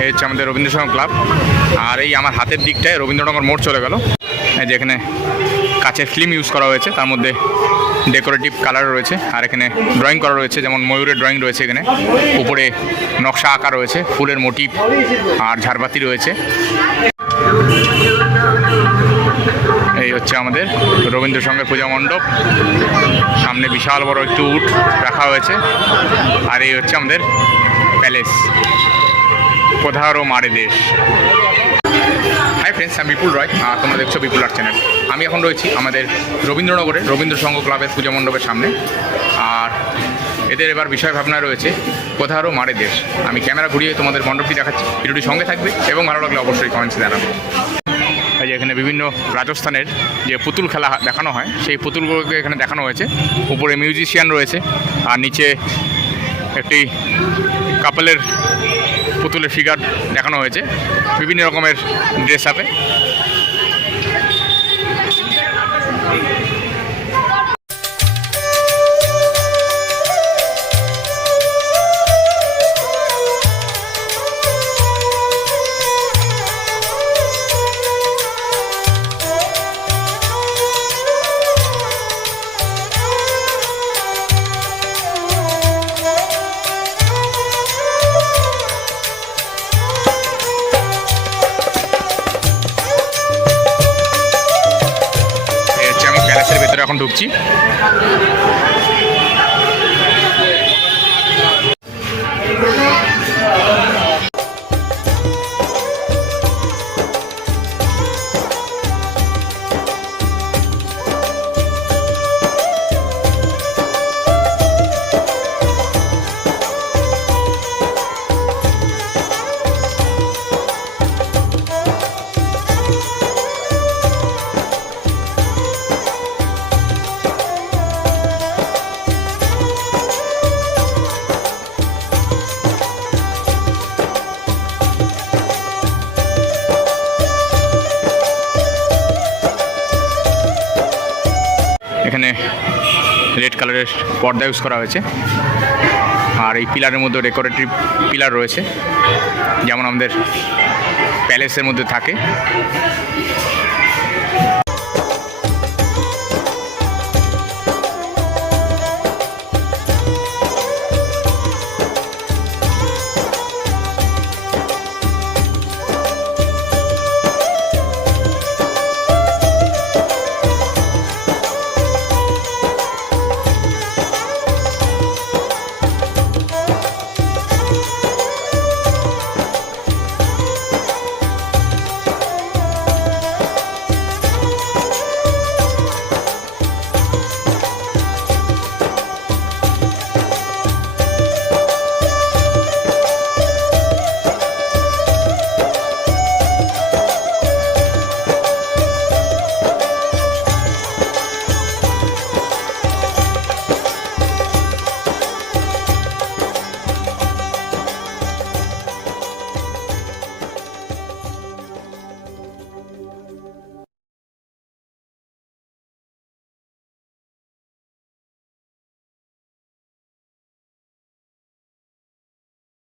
এই হচ্ছে আমাদের রবীন্দ্রসংঘ ক্লাব। আর এই আমার হাতের দিকটায় রবীন্দ্রনগর মোড় চলে গেল। এই যে এখানে কাচের ফিল্ম ইউজ করা হয়েছে, তার মধ্যে ডেকোরেটিভ কালার রয়েছে, আর এখানে ড্রয়িং করা রয়েছে, যেমন ময়ূরের ড্রয়িং রয়েছে এখানে। উপরে নকশা আঁকা রয়েছে, ফুলের মোটিভ আর ঝাড়বাতি রয়েছে। এই হচ্ছে আমাদের রবীন্দ্রসঙ্গের পূজা মণ্ডপ। সামনে বিশাল বড় একটু উট রাখা হয়েছে, আর এই হচ্ছে আমাদের প্যালেস কোধারো মারে দেশ। হাই ফ্রেন্ডস আমি বিপুল রয় আর তোমরা দেখছ বিপুল আর্ট চ্যানেল আমি এখন রয়েছি আমাদের রবীন্দ্রনগরে, রবীন্দ্র সংঘ ক্লাবের পূজা মণ্ডপের সামনে। আর এদের এবার বিষয় ভাবনা রয়েছে কোথারও মারে দেশ। আমি ক্যামেরা ঘুরিয়ে তোমাদের মণ্ডপটি দেখাচ্ছি। ভিডিওটি সঙ্গে থাকবে এবং ভালো লাগলে অবশ্যই কমেন্টসে জানাবে। এই যে এখানে বিভিন্ন রাজস্থানের যে পুতুল খেলা দেখানো হয়, সেই পুতুলগুলোকে এখানে দেখানো হয়েছে। উপরে মিউজিশিয়ান রয়েছে, আর নিচে একটি কাপলের পুতুলের ফিগার দেখানো হয়েছে। বিভিন্ন রকমের ড্রেস আপে এখন ঢুকছি। এখানে রেড কালারের পর্দা ইউজ করা হয়েছে। আর এই পিলারের মধ্যে ডেকোরেটিভ পিলার রয়েছে। যেমন আমাদের প্যালেসের মধ্যে থাকে।